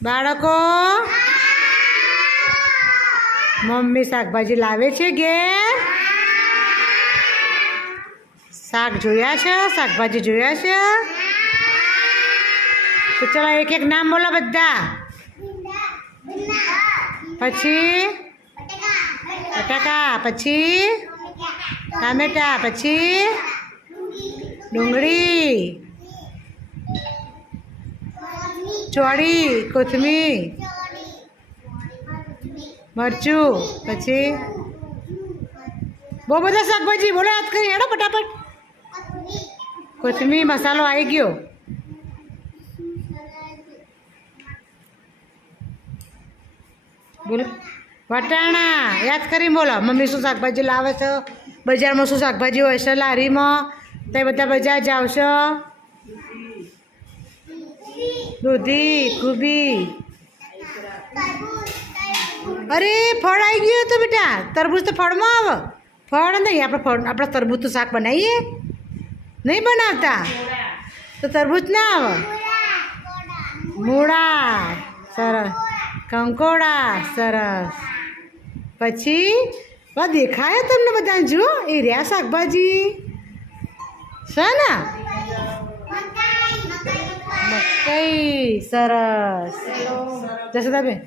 બાળકો મમ્મી શાકભાજી લાવે છે ઘેર શાક જોયા છે શાકભાજી જોયા છે તો ચલો એક એક નામ બોલો બધા પછી બટાકા પછી ટામેટા પછી ડુંગળી ચોળી કોથમીર મરચું પછી બહુ બધા શાકભાજી બોલો યાદ કરી હેડો ફટાફટ કોથમીર મસાલો આવી ગયો બોલો વટાણા યાદ કરી બોલો મમ્મી શું શાકભાજી લાવે છે બજારમાં શું શાકભાજી હોય છે લારીમાં તે બધા બજાર જાવ છો દૂધી ખૂબી અરે ફળ આવી ગયું હતું બેટા તરબૂચ તો ફળમાં આવે ફળ નહીં આપણે તરબૂચ તો શાક બનાવીએ નહીં બનાવતા તો તરબૂચ ના આવે મૂળા સરસ કંકોડા સરસ પછી દેખાય તમને બધા જુઓ એ રહ્યા શાકભાજી છે ને મકાઈ સરસ જશોદાબેન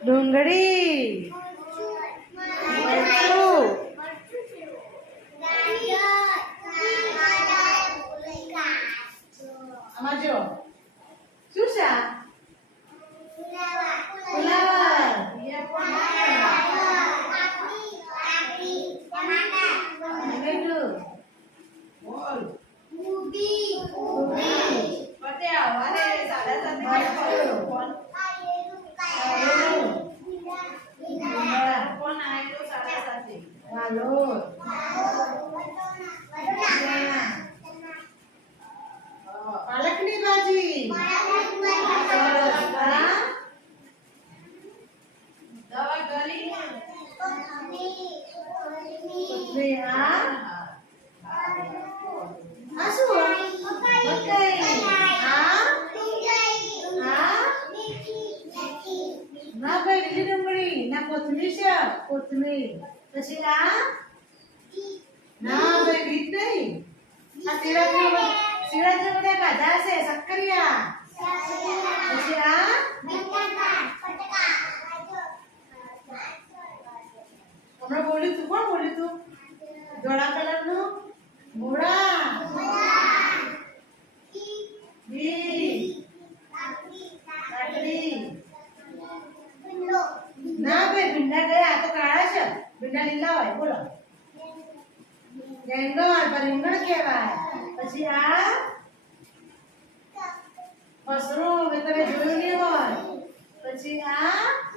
ડુંગળી આમાં જો શું છે પાલકની ભાજી ના ભાઈ લીલી ડુંગળી ના કોથમીર છે કોથમીર પછી આ ના ભાઈ બીટ નહીં આ સિરાજ બધા કાઢા છે સક્કરિયા પછી આ હમણાં બોલ્યું તું કોણ બોલ્યું તું ધોળા કલરનું મૂળા ના ભાઈ ભીંડા ગયા આ તો કાળા છે ભીંડા લીલા હોય બોલો રીંગણ રીંગણ કહેવાય પછી આ મશરૂમ એ તમે જોયું નહીં હોય પછી આ